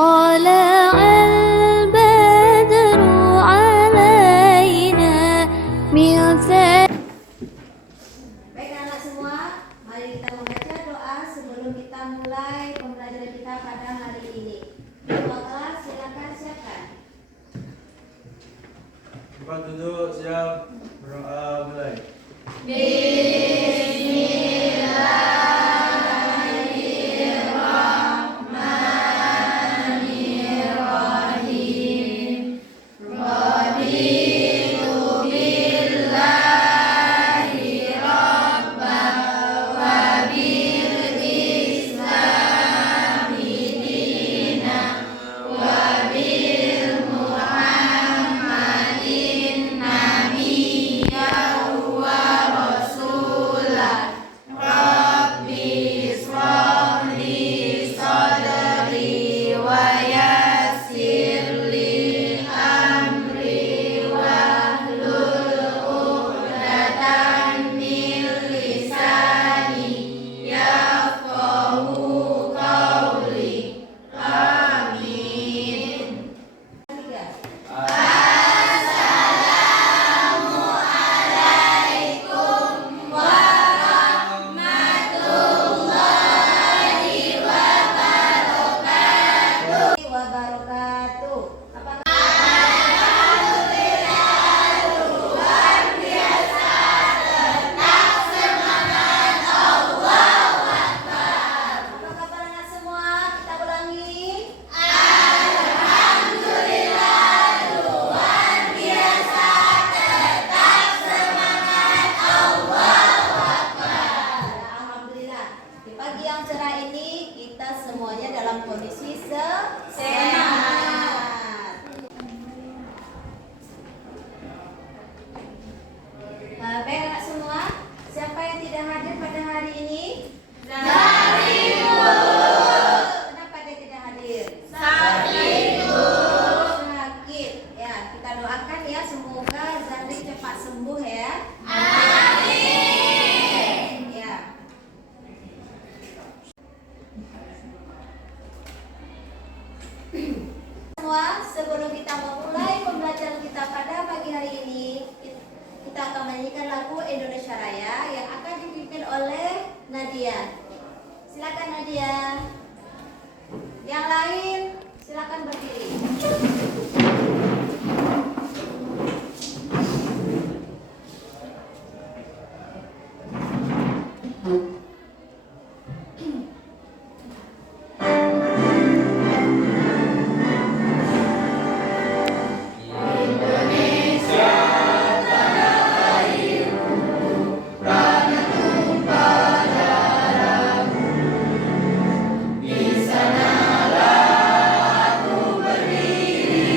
طلع البدر علينا من Baik anak semua, mari kita membaca doa sebelum kita mulai pembelajaran kita pada hari ini. Ketua kelas silakan siapkan. Cepat duduk, siap, berdoa mulai. Baik anak semua, siapa yang tidak hadir pada hari ini? Kenapa dia tidak hadir? Sakit. Ya, kita doakan ya, semoga Zahri cepat sembuh ya. Amin. Ya. Semua, sebelum kita memulai pembelajaran kita pada pagi hari ini, kita akan menyanyikan lagu Indonesia Raya yang akan dipimpin oleh Nadia. Silakan Nadia. Yang lain silakan berdiri. Di sanalah aku berdiri.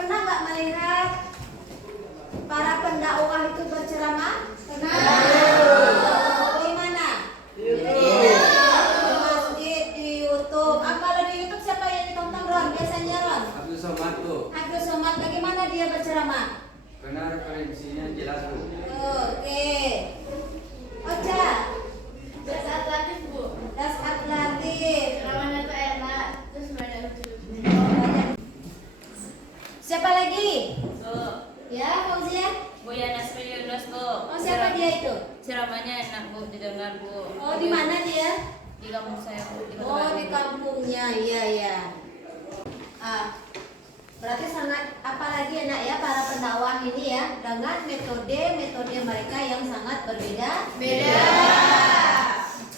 Pernah nggak melihat para pendakwah itu berceramah? Pernah. Di mana? Di masjid, di YouTube. Kalau di YouTube siapa yang ditonton Ron? Biasanya Ron? Abdul Somad tuh. Abdul Somad. Bagaimana dia berceramah? Karena referensinya jelas bu. Oke. Ocha. Das Atlantis bu, Das Atlantis. ceramahnya tuh enak, terus banyak lucu-lucu. Siapa lagi? Tuh, Ya, Fauzia. Bu Yana Sri Yunus bu. Oh, siapa dia itu? Ceramahnya enak bu, didengar bu. Oh, di mana dia? Di kampung saya bu. Di Kota Oh, Baru. di kampungnya. Iya, iya. Berarti sangat apalagi enak ya para pendakwah ini ya dengan metode mereka yang sangat berbeda.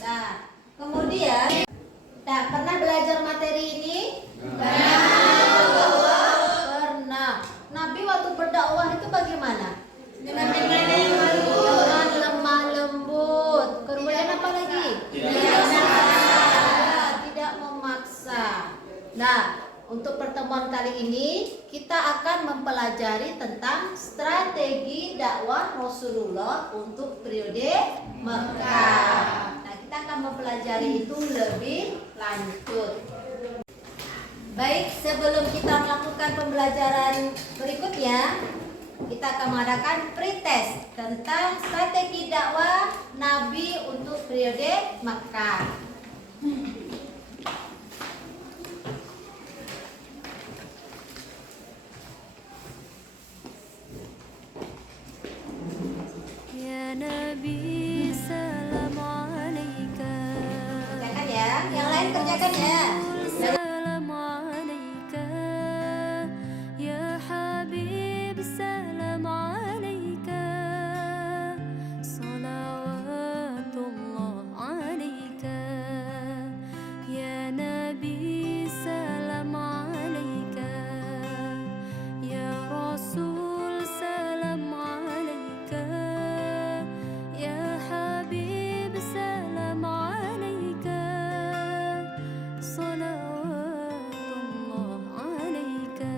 Nah, kemudian pernah belajar materi ini? Pernah. Nabi waktu berdakwah itu bagaimana? Dengan lemah lembut. Kemudian apa lagi? Tidak memaksa. Nah, untuk pertemuan kali ini kita akan mempelajari tentang strategi dakwah Rasulullah untuk periode Mekah. Nah, kita akan mempelajari itu lebih lanjut. Baik, sebelum kita melakukan pembelajaran berikutnya, kita akan mengadakan pretest tentang strategi dakwah Nabi untuk periode Mekah. Ya Nabi salam alaika. Kerjakan ya, yang lain kerjakan ya. Salam alaika. Ya Habib salam alaika. Salawatullah alaika. Ya Nabi salam alaika. Ya Rasul salam alaika. Ya Habib salam alaika. Salawatullah alaika.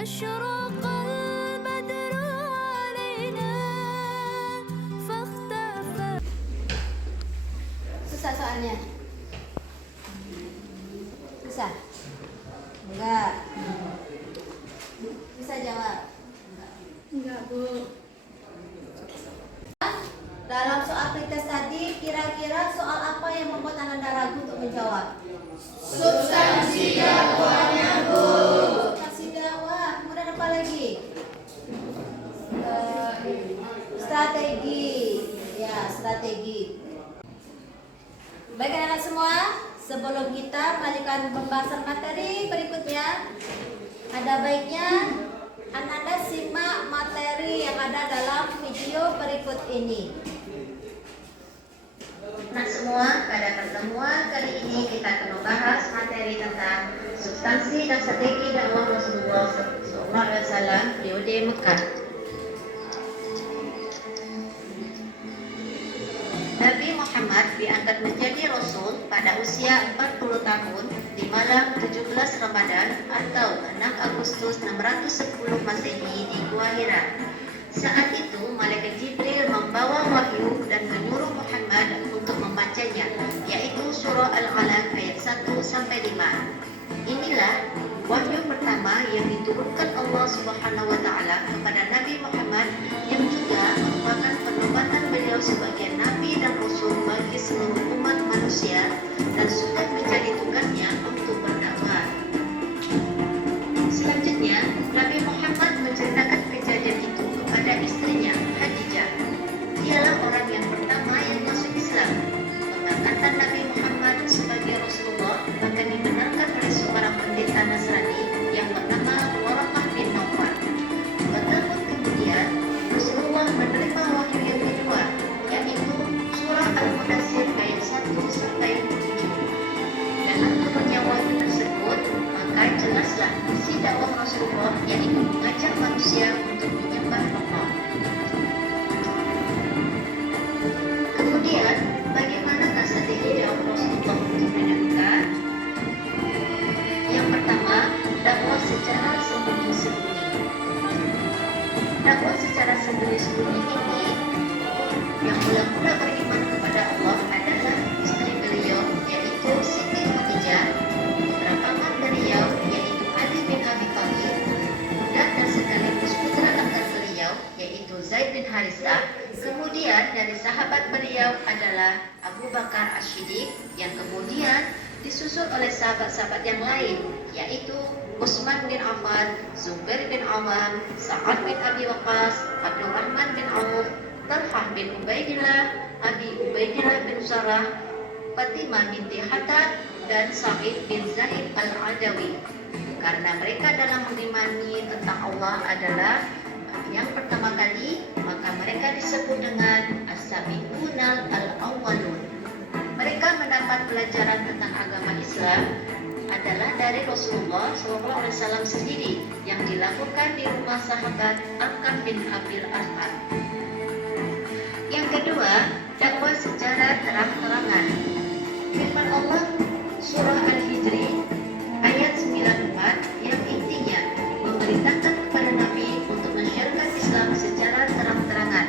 أشرق البدر علينا فاختفى. Susah soalnya. Susah? Enggak. Bisa jawab? Enggak bu. Dalam soal pretest tadi, kira-kira soal apa yang membuat Anda ragu untuk menjawab? Substansi dakwahnya, Bu. Substansi dakwah. Kemudian apa lagi? Strategi. Ya, strategi. Baik anak-anak semua, sebelum kita melanjutkan pembahasan materi berikutnya, ada baiknya Anda simak materi yang ada dalam video berikut ini. Nah semua, pada pertemuan kali ini kita akan membahas materi tentang substansi dan strategi dakwah Rasulullah SAW periode Mekah. Nabi Muhammad diangkat menjadi Rasul pada usia 40 tahun di malam 17 Ramadan atau 6 Agustus 610 Masehi di Gua Hira. Saat itu Malaikat Jibril membawa wahyu dan menyuruh Muhammad untuk membacanya, yaitu surah Al-Alaq ayat 1 sampai 5. Inilah wahyu pertama yang diturunkan Allah Subhanahu wa taala kepada Nabi Muhammad yang juga merupakan penobatan beliau sebagai nabi dan rasul bagi seluruh umat manusia dan sudah menjadi tugasnya untuk berdakwah. Selanjutnya, Nabi Muhammad menceritakan kejadian itu kepada istrinya, Khadijah. Dialah orang yang pertama yang masuk Islam. Pengangkatan Nabi Muhammad sebagai Rasulullah bahkan dibenarkan oleh seorang pendeta Nasrani yang bernama Waraqah bin Nawfal. 2 tahun kemudian, Rasulullah menerima wahyu yang kedua, yaitu surah Al-Mudaththir ayat 1 sampai 7. Dalam turunnya wahyu tersebut, maka jelaslah isi dakwah Rasulullah, yaitu mengajak manusia untuk menyembah Allah. Kemudian, bagaimana strategi dakwah Rasulullah untuk menyembah? Yang pertama, dakwah secara sembunyi-sembunyi. Dakwah secara sembunyi-sembunyi ini yang mula-mula beriman kepada Allah adalah istri beliau, yaitu Siti Khadijah, putra paman beliau, yaitu Ali bin Abi Thalib, dan sekaligus putra angkat beliau, yaitu Zaid bin Harithah. Kemudian dari sahabat beliau adalah Abu Bakar As-Siddiq, yang kemudian disusul oleh sahabat-sahabat yang lain, yaitu Utsman bin Affan, Zubair bin Awam, Sa'ad bin Abi Waqqas, Abdurrahman bin Auf, Talhah bin Ubaidillah, Abi Ubaidillah bin Sarah, Fatimah binti Haddad, dan Sa'id bin Zaid al-Adawi. Karena mereka dalam mengimani tentang Allah adalah yang pertama kali, maka mereka disebut dengan as-sabiqunal al-awwalun. Mereka mendapat pelajaran tentang agama Islam adalah dari Rasulullah SAW sendiri yang dilakukan di rumah sahabat Arqam bin Abil Arqam. Yang kedua, dakwah secara terang-terangan. Firman Allah surah Al-Hijri ayat 94 yang intinya memerintahkan kepada Nabi untuk menyiarkan Islam secara terang-terangan.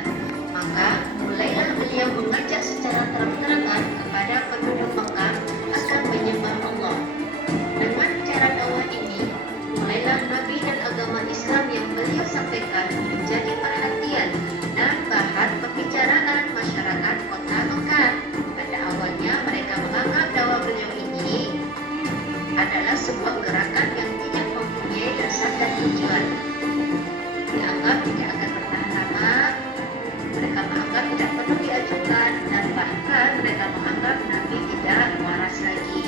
Maka mulailah beliau mengajak secara terang-terangan kepada penduduk Mekah akan menyembah Allah. Dengan cara dakwah ini, mulailah Nabi dan agama Islam yang beliau sampaikan menjadi perhatian dan bahan pembicaraan masyarakat kota Mekah. Pada awalnya mereka menganggap dakwah beliau ini adalah sebuah gerakan yang tidak mempunyai dasar dan tujuan. Dianggap tidak akan bertahan lama, mereka menganggap tidak perlu diajukan, dan bahkan mereka menganggap Nabi tidak waras lagi.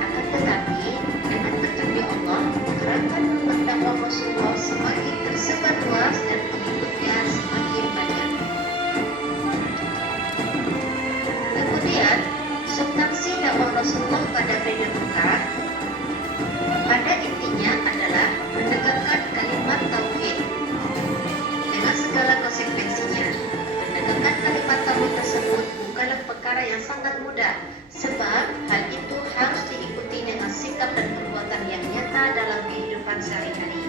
Akan tetapi, dengan petunjuk Allah, gerakan berdakwah Rasulullah semakin tersebar luas dan pengikutnya semakin banyak. Kemudian, substansi dakwah Rasulullah pada periode Mekah pada intinya adalah menegakkan kalimat tauhid dengan segala konsekuensinya. Menegakkan kalimat tauhid tersebut bukanlah perkara yang sangat mudah, sebab hal itu harus diikuti dengan sikap dan perbuatan yang nyata dalam kehidupan sehari-hari.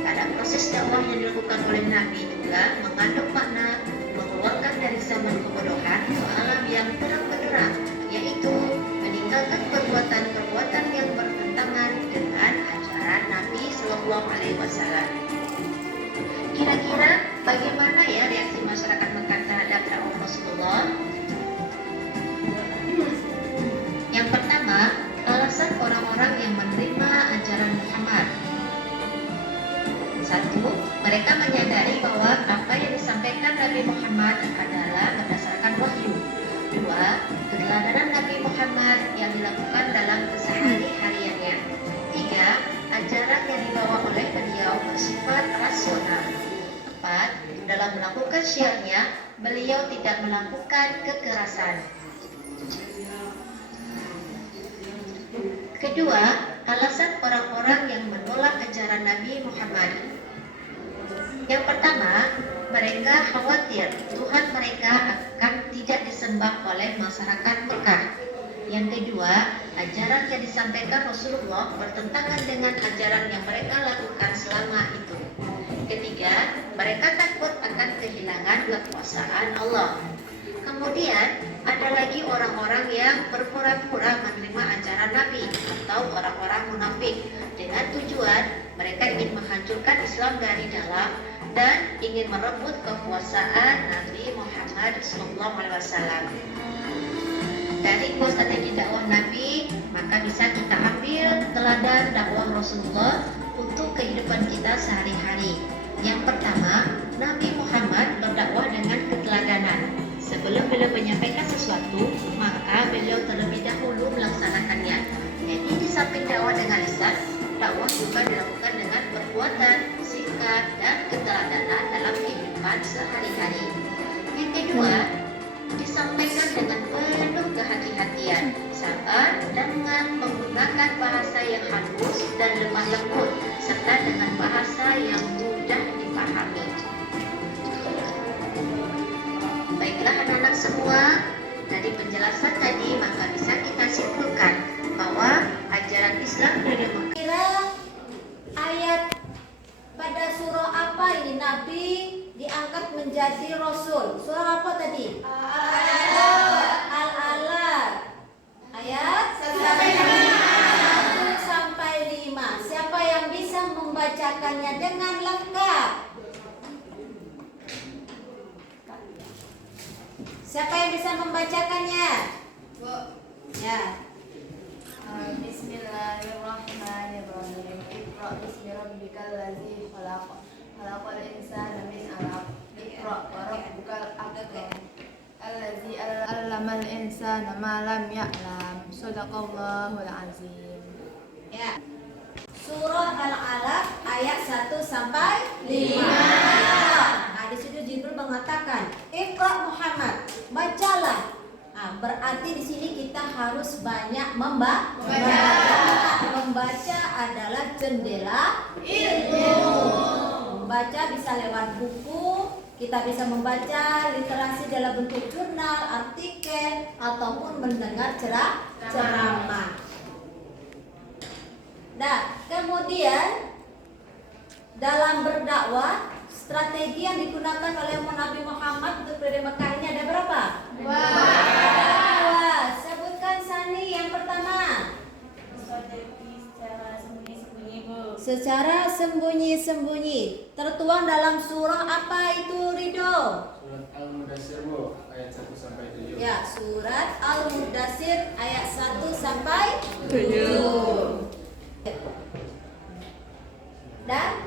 Dalam proses dakwah yang dilakukan oleh Nabi juga mengandung makna mengeluarkan dari zaman kebodohan ke alam yang terang benderang, yaitu meninggalkan perbuatan-perbuatan yang bertentangan dengan ajaran Nabi Sallallahu Alaihi Wasallam. Kira-kira bagaimana ya reaksi masyarakat Mekah terhadap dakwah Rasulullah? Yang pertama, alasan orang-orang yang menerima ajaran Muhammad. Satu, mereka menyadari bahwa apa yang disampaikan Nabi Muhammad adalah berdasarkan wahyu. Dua, keteladanan Nabi Muhammad yang dilakukan dalam kesehari-hariannya. Tiga, ajaran yang dibawa oleh beliau bersifat rasional. Empat, dalam melakukan syiarnya, beliau tidak melakukan kekerasan. Kedua, alasan orang-orang yang menolak ajaran Nabi Muhammad. Yang pertama, mereka khawatir Tuhan mereka akan tidak disembah oleh masyarakat Mekah. Yang kedua, ajaran yang disampaikan Rasulullah bertentangan dengan ajaran yang mereka lakukan selama itu. Ketiga, mereka takut akan kehilangan kekuasaan Allah. Kemudian, ada lagi orang-orang yang berpura-pura menerima ajaran Nabi atau orang-orang munafik dengan tujuan mereka ingin menghancurkan Islam dari dalam dan ingin merebut kekuasaan Nabi Muhammad SAW. Dari strategi dakwah Nabi, maka bisa kita ambil teladan dakwah Rasulullah untuk kehidupan kita sehari-hari. Yang pertama, Nabi Muhammad berdakwah dengan keteladanan. Sebelum beliau menyampaikan sesuatu, maka beliau terlebih dahulu melaksanakannya. Jadi di samping dakwah dengan lisan, dakwah juga dilakukan dengan perbuatan, sikap, dan keteladanan dalam kehidupan sehari-hari. Yang kedua, disampaikan dengan penuh kehati-hatian, sabar, dengan menggunakan bahasa yang halus dan lemah lembut, serta dengan bahasa yang mudah dipahami. Baiklah anak-anak semua, dari penjelasan tadi maka bisa kita simpulkan bahwa ajaran Islam dari menjadi rasul. Surah apa tadi? Al-Alaq. Ayat 1 sampai 5. Siapa yang bisa membacakannya dengan lengkap? Siapa yang bisa membacakannya? Bu. Ya. Bismillahirrahmanirrahim. Iqra bismi rabbikal ladzi khalaq. Khalaqal insana min 'alaq. Iqra wa rabbukal akram. Alladzi 'allamal insana ma lam ya'lam. Shadaqallahul azim. Ya. Surah Al-Alaq ayat 1 sampai 5. Nah, di situ Jibril mengatakan, "Iqra Muhammad, bacalah." Nah, berarti di sini kita harus banyak membaca. Membaca adalah jendela ilmu. Membaca bisa lewat buku, kita bisa membaca literasi dalam bentuk jurnal, artikel, ataupun mendengar ceramah. Nah, kemudian dalam berdakwah, strategi yang digunakan oleh Nabi Muhammad untuk periode Mekah ini ada berapa? Dua. Sebutkan Sani yang pertama. Strategi secara sembunyi-sembunyi, Bu. Secara sembunyi-sembunyi. Tertuang dalam surah apa itu, Ridho? Surat Al-Mudassir, Bu, ayat 1 sampai 7. Ya, surat Al-Mudassir ayat 1 sampai 7. Dan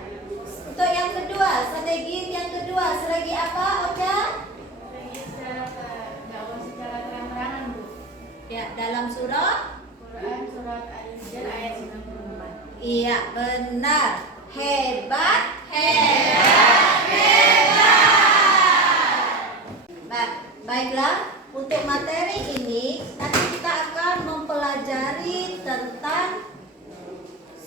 untuk yang kedua, strategi yang kedua, strategi apa, Ocha? Dakwah secara terang-terangan, Bu. Ya, dalam surah. Quran surat Al-Hijr ayat 94. Iya, benar. Hebat. Baiklah, untuk materi ini nanti kita akan mempelajari tentang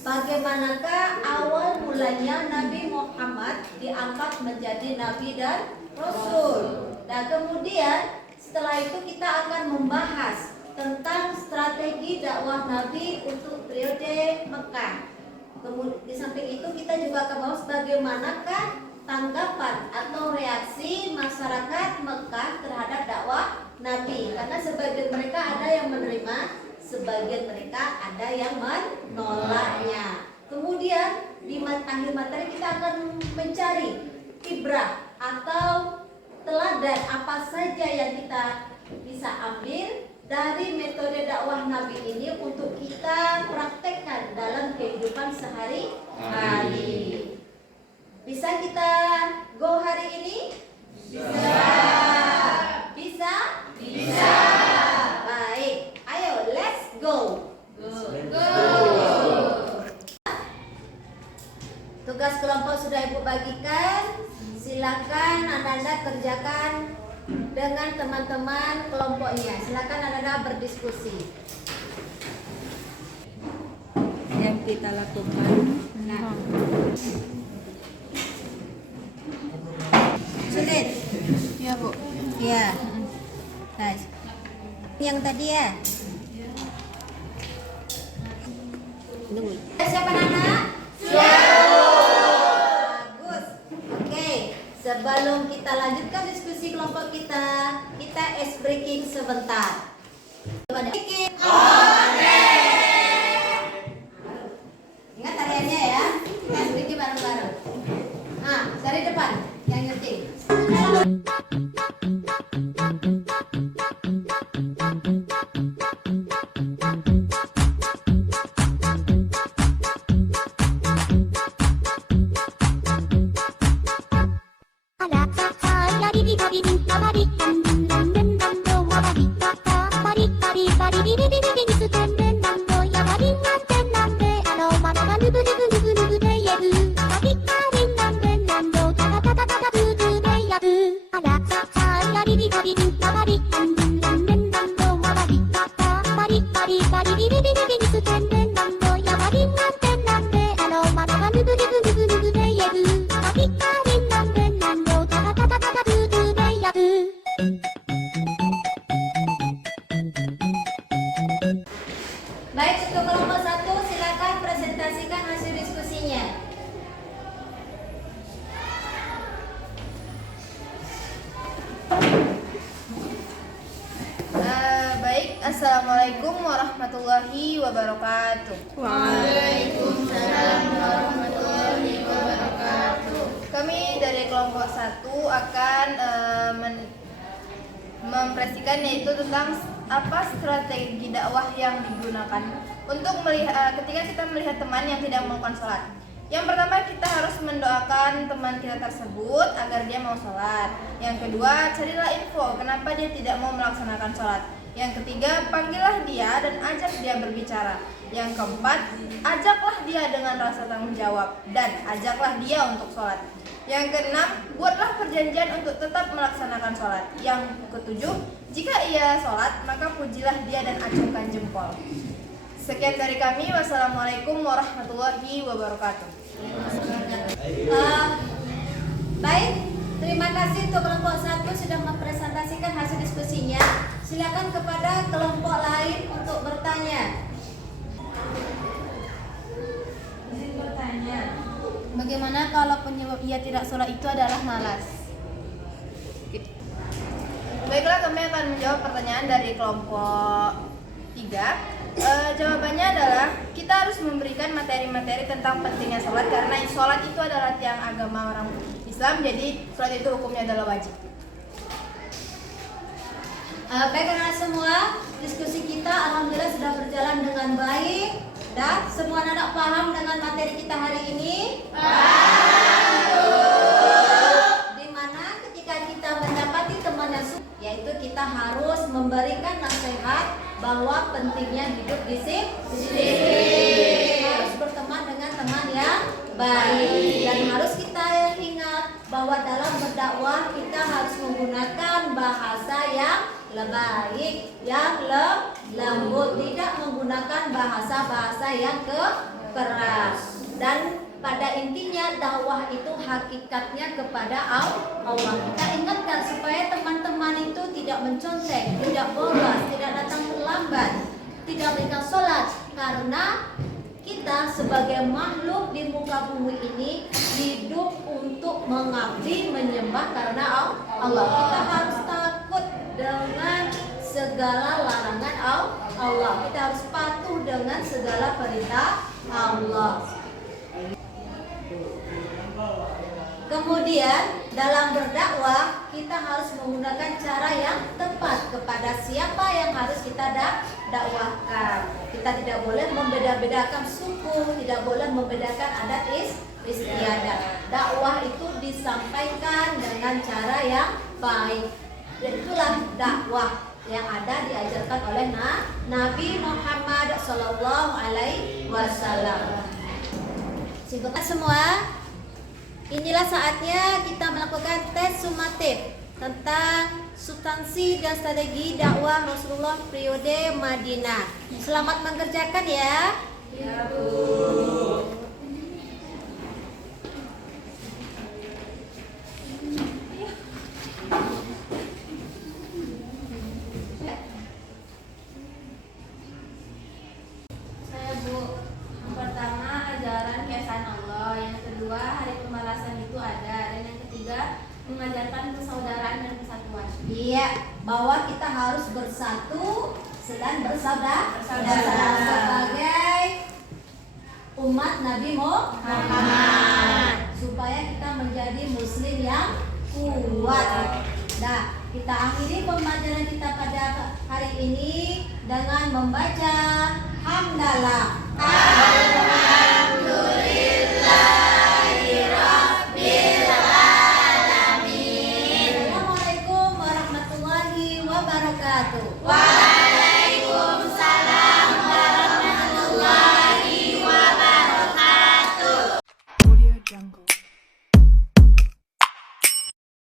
bagaimanakah awal mulanya Nabi Muhammad diangkat menjadi nabi dan rasul. Dan kemudian setelah itu kita akan membahas tentang strategi dakwah Nabi untuk periode Mekah. Kemudian di samping itu kita juga akan bahas bagaimanakah tanggapan atau reaksi masyarakat Mekah terhadap dakwah Nabi. Karena sebagian mereka ada yang menerima, sebagian mereka ada yang menolaknya. Kemudian di akhir materi kita akan mencari ibrah atau teladan apa saja yang kita bisa ambil dari metode dakwah Nabi ini untuk kita praktekkan dalam kehidupan sehari-hari. Bisa kita go hari ini? Bisa? Baik, ayo let's go. Tugas kelompok sudah Ibu bagikan. Silakan Anda kerjakan dengan teman-teman kelompoknya. Silakan Anda berdiskusi. Yang kita lakukan. Nah. Sulit? Iya, Bu. Iya. Nice. Yang tadi ya? Siapa Nana? Bagus. Oke. Sebelum kita lanjutkan diskusi kelompok kita ice breaking sebentar. Breaking. Ingat tariannya ya. Kita ice breaking bareng-bareng. Nah, dari depan yang nyuting.あら、ささやりりりりり、あばり、たんるんるんるんるん、どうもあばり、たた。Assalamualaikum warahmatullahi wabarakatuh. Waalaikumsalam warahmatullahi wabarakatuh. Kami dari kelompok 1 akan mempresentasikan yaitu tentang apa strategi dakwah yang digunakan untuk melihat ketika kita melihat teman yang tidak melakukan sholat. Yang pertama, kita harus mendoakan teman kita tersebut agar dia mau sholat. Yang kedua, carilah info kenapa dia tidak mau melaksanakan sholat. Yang ketiga, panggillah dia dan ajak dia berbicara. Yang keempat, ajaklah dia dengan rasa tanggung jawab dan ajaklah dia untuk sholat. Yang keenam, buatlah perjanjian untuk tetap melaksanakan sholat. Yang ketujuh, jika ia sholat, maka pujilah dia dan acungkan jempol. Sekian dari kami. Wassalamualaikum warahmatullahi wabarakatuh. Baik, terima kasih untuk kelompok 1 sudah mempresentasikan hasil diskusinya. Silakan kepada kelompok lain untuk bertanya. Izin bertanya, bagaimana kalau penyebab ia tidak sholat itu adalah malas? Baiklah, kami akan menjawab pertanyaan dari kelompok 3. Jawabannya adalah kita harus memberikan materi-materi tentang pentingnya sholat, karena sholat itu adalah tiang agama orang Islam, jadi sholat itu hukumnya adalah wajib. Baik anak semua, diskusi kita alhamdulillah sudah berjalan dengan baik. Dan semua anak paham dengan materi kita hari ini? Dimana ketika kita mendapati teman yang yaitu kita harus memberikan nasihat bahwa pentingnya hidup disiplin, harus berteman dengan teman yang baik, dan harus kita ingat bahwa dalam berdakwah kita harus menggunakan bahasa yang baik, yang lembut, tidak menggunakan bahasa-bahasa yang keras. Dan pada intinya dakwah itu hakikatnya kepada Allah. Kita ingatkan supaya teman-teman itu tidak mencontek, tidak bolos, tidak datang terlambat, tidak berikan sholat, karena kita sebagai makhluk di muka bumi ini hidup untuk mengabdi, menyembah karena Allah. Kita harus takut dengan segala larangan Allah. Kita harus patuh dengan segala perintah Allah. Kemudian dalam berdakwah kita harus menggunakan cara yang tepat kepada siapa yang harus kita dakwahkan. Kita tidak boleh membeda-bedakan suku, tidak boleh membedakan adat istiadat. Dakwah itu disampaikan dengan cara yang baik. Dan itulah dakwah yang ada diajarkan oleh Nabi Muhammad SAW. Singkatnya semua, inilah saatnya kita melakukan tes sumatif tentang substansi dan strategi dakwah Rasulullah periode Madinah. Selamat mengerjakan ya. Ya, Bu. Saya, Bu. Yang pertama, ajaran keesaan Allah. Yang kedua, hari pembalasan itu ada. Dan yang ketiga, mengajarkan persaudaraan dan kesatuan. Iya, bahwa kita harus bersatu dan bersaudara sebagai umat Nabi Muhammad, supaya kita menjadi muslim yang kuat. Nah, kita akhiri pembelajaran kita pada hari ini dengan membaca hamdalah. Assalamualaikum warahmatullahi wabarakatuh.